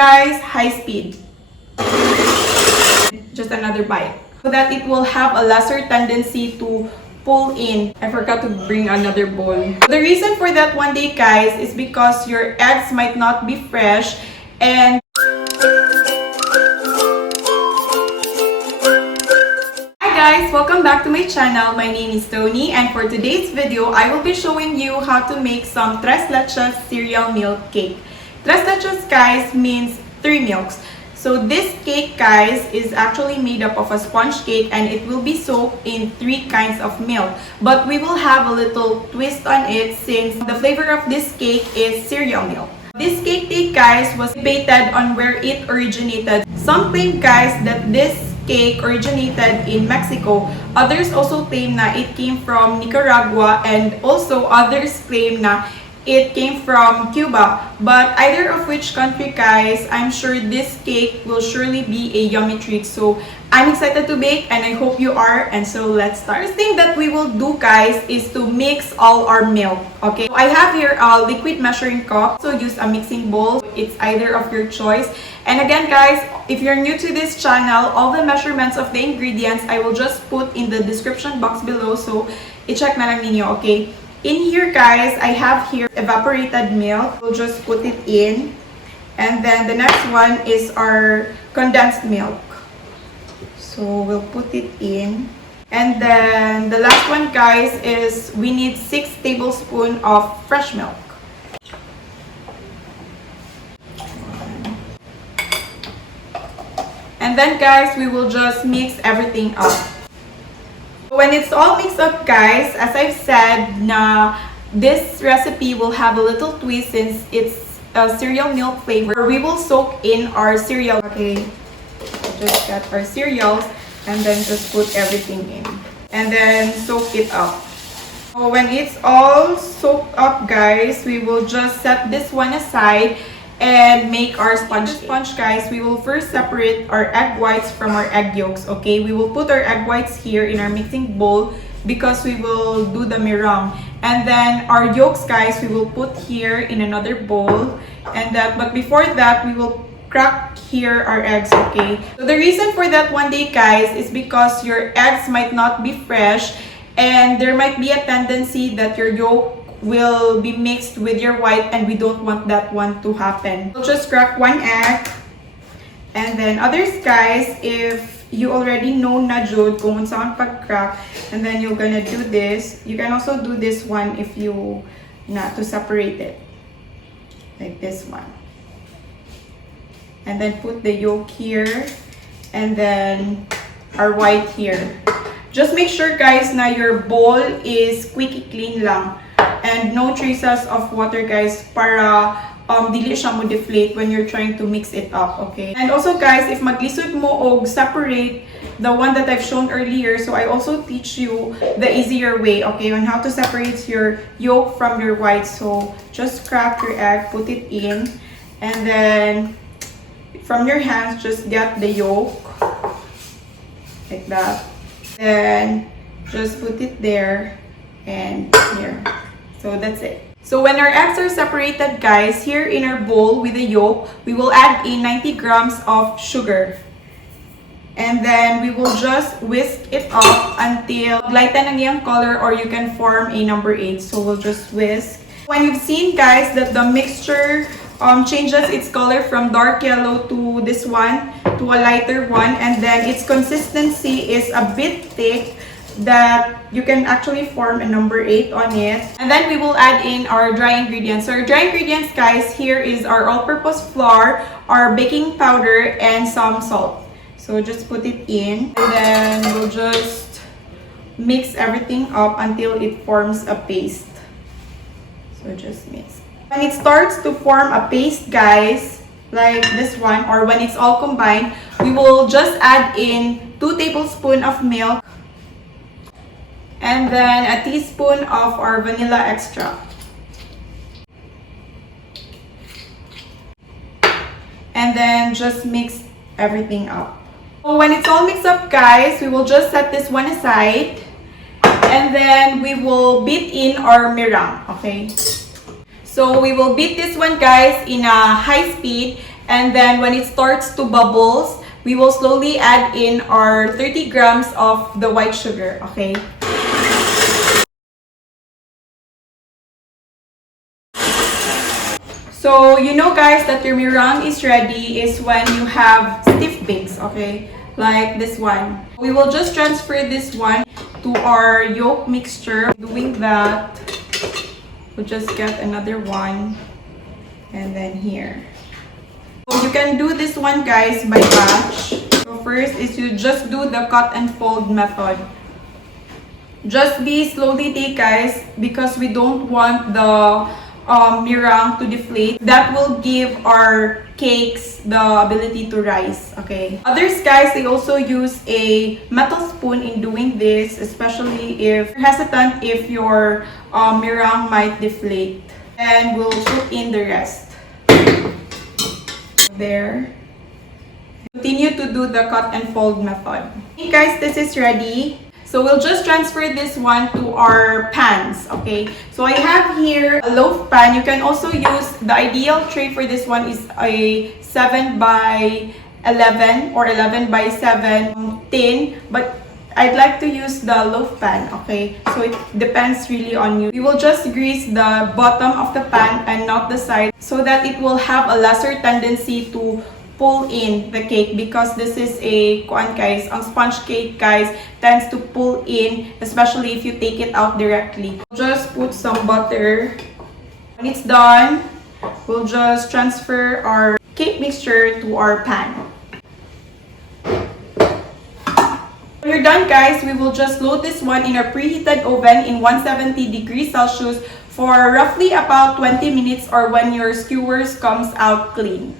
guys, high speed. Just another bite. So that it will have a lesser tendency to pull in. I forgot to bring another bowl. The reason for that one day, guys, is because your eggs might not be fresh and guys, welcome back to my channel. My name is Toni, and for today's video, I will be showing you how to make some Tres Leches cereal milk cake. Tres Leches, guys, means 3 milks. So this cake, guys, is actually made up of a sponge cake and it will be soaked in 3 kinds of milk. But we will have a little twist on it since the flavor of this cake is cereal milk. This cake, guys, was debated on where it originated. Some claim, guys, that this cake originated in Mexico. Others also claim na it came from Nicaragua, and also others claim na it came from Cuba. But either of which country, guys, I'm sure this cake will surely be a yummy treat. So I'm excited to bake and I hope you are, and so let's start. First thing that we will do, guys, is to mix all our milk. Okay, so I have here a liquid measuring cup, so use a mixing bowl. It's either of your choice. And again, guys, if you're new to this channel, all the measurements of the ingredients I will just put in the description box below, so i-check na lang ninyo, okay? In here, guys, I have here evaporated milk. We'll just put it in. And then the next one is our condensed milk. So we'll put it in. And then the last one, guys, is we need 6 tablespoons of fresh milk. And then, guys, we will just mix everything up. When it's all mixed up, guys, as I've said, this recipe will have a little twist since it's a cereal milk flavor. We will soak in our cereal. Okay, just get our cereals and then just put everything in. And then soak it up. So when it's all soaked up, guys, we will just set this one aside and make our sponge. Guys, we will first separate our egg whites from our egg yolks. Okay, we will put our egg whites here in our mixing bowl because we will do the meringue. And then our yolks, guys, we will put here in another bowl. And but before that, we will crack here our eggs. Okay, so the reason for that one day, guys, is because your eggs might not be fresh and there might be a tendency that your yolk will be mixed with your white, and we don't want that one to happen. We'll just crack 1 egg. And then others, guys, if you already know na jud kung saan pag-crack, and then you're gonna do this. You can also do this one if you not to separate it, like this one. And then put the yolk here, and then our white here. Just make sure, guys, na your bowl is squeaky clean lang and no traces of water, guys, para dili siya mo deflate when you're trying to mix it up. Okay, and also, guys, if maglisod mo og separate the one that I've shown earlier, so I also teach you the easier way, okay, on how to separate your yolk from your white. So just crack your egg, put it in, and then from your hands just get the yolk like that, then just put it there and here. So that's it. So when our eggs are separated, guys, here in our bowl with the yolk, we will add in 90 grams of sugar. And then we will just whisk it up until lighten ang iyang color, or you can form a number 8. So we'll just whisk. When you've seen, guys, that the mixture changes its color from dark yellow to this one, to a lighter one, and then its consistency is a bit thick, that you can actually form a number 8 on it. And then we will add in our dry ingredients. So our dry ingredients, guys, here is our all-purpose flour, our baking powder, and some salt. So just put it in, and then we'll just mix everything up until it forms a paste. So just mix. When it starts to form a paste, guys, like this one, or when it's all combined, we will just add in 2 tablespoons of milk, and then a teaspoon of our vanilla extract. And then just mix everything up. So when it's all mixed up, guys, we will just set this one aside. And then we will beat in our meringue, okay? So we will beat this one, guys, in a high speed. And then when it starts to bubbles, we will slowly add in our 30 grams of the white sugar, okay? So, you know guys that your meringue is ready is when you have stiff bakes, okay? Like this one. We will just transfer this one to our yolk mixture. Doing that, we'll just get another one. And then here. So you can do this one guys by batch. So first is you just do the cut and fold method. Just be slowly take guys because we don't want the meringue to deflate. That will give our cakes the ability to rise, okay? Others guys, they also use a metal spoon in doing this, especially if you're hesitant if your meringue might deflate. And we'll put in the rest. There. Continue to do the cut and fold method. Okay guys, this is ready. So we'll just transfer this one to our pans, okay? So I have here a loaf pan. You can also use, the ideal tray for this one is a 7 by 11 or 11 by 7 tin. But I'd like to use the loaf pan, okay? So it depends really on you. We will just grease the bottom of the pan and not the side so that it will have a lesser tendency to pull in the cake because this is a guys, ang sponge cake guys tends to pull in, especially if you take it out directly. Just put some butter. When it's done, we'll just transfer our cake mixture to our pan. When you're done guys, we will just load this one in our preheated oven in 170 degrees Celsius for roughly about 20 minutes or when your skewers comes out clean.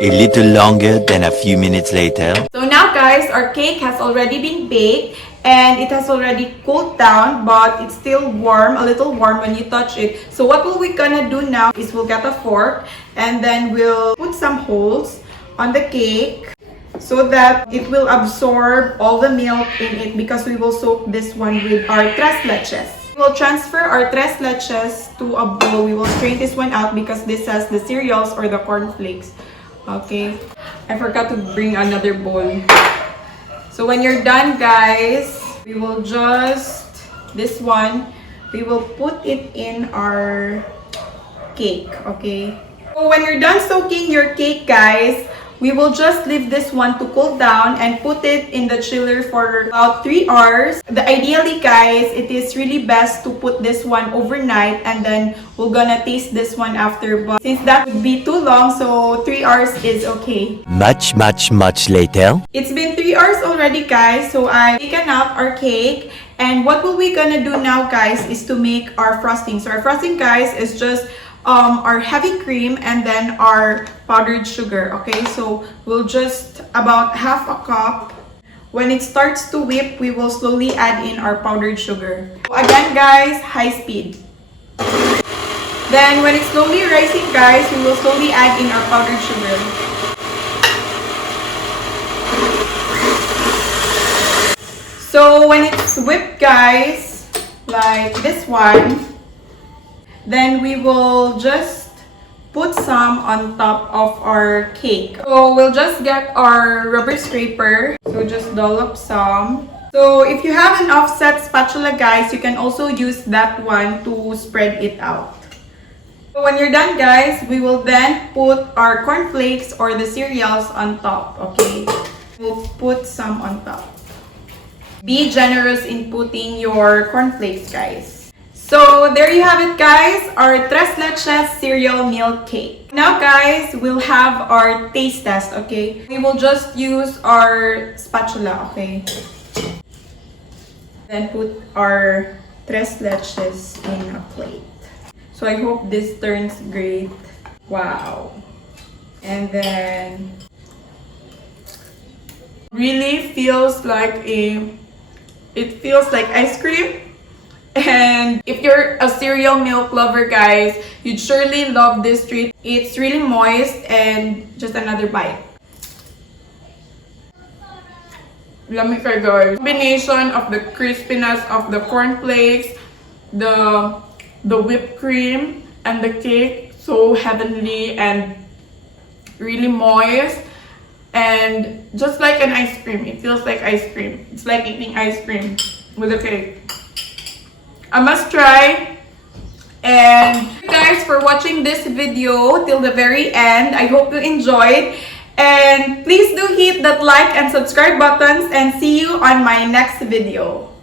A little longer than a few minutes later. So now guys, our cake has already been baked and it has already cooled down, but it's still warm, a little warm when you touch it. So what we gonna do now is we'll get a fork and then we'll put some holes on the cake so that it will absorb all the milk in it because we will soak this one with our tres leches. We'll transfer our tres leches to a bowl. We will strain this one out because this has the cereals or the corn flakes. Okay, I forgot to bring another bowl. So when you're done guys, we will just, this one, we will put it in our cake, okay? So when you're done soaking your cake guys, we will just leave this one to cool down and put it in the chiller for about 3 hours. Ideally guys, it is really best to put this one overnight and then we're gonna taste this one after. But since that would be too long, so 3 hours is okay. Much later. It's been 3 hours already guys, so I've taken out our cake. And what will we gonna do now guys is to make our frosting. So our frosting guys is just our heavy cream and then our powdered sugar, okay? So we'll just about half a cup. When it starts to whip, we will slowly add in our powdered sugar. So again guys, high speed. Then when it's slowly rising guys, we will slowly add in our powdered sugar. So when it's whipped guys, like this one, then we will just put some on top of our cake. So we'll just get our rubber scraper. So just dollop some. So if you have an offset spatula guys, you can also use that one to spread it out. So when you're done guys, we will then put our corn flakes or the cereals on top, okay? We'll put some on top. Be generous in putting your corn flakes guys. So there you have it guys, our tres leches cereal milk cake. Now guys, we'll have our taste test, okay? We will just use our spatula, okay? Then put our tres leches in a plate. So I hope this turns great. Wow. And then really feels like it feels like ice cream. And if you're a cereal milk lover guys, you'd surely love this treat. It's really moist and just another bite. Lamig kayo guys. Combination of the crispiness of the corn flakes, the whipped cream, and the cake, so heavenly and really moist and just like an ice cream. It feels like ice cream. It's like eating ice cream with a cake. A must try. And thank you guys for watching this video till the very end. I hope you enjoyed. And please do hit that like and subscribe buttons and see you on my next video.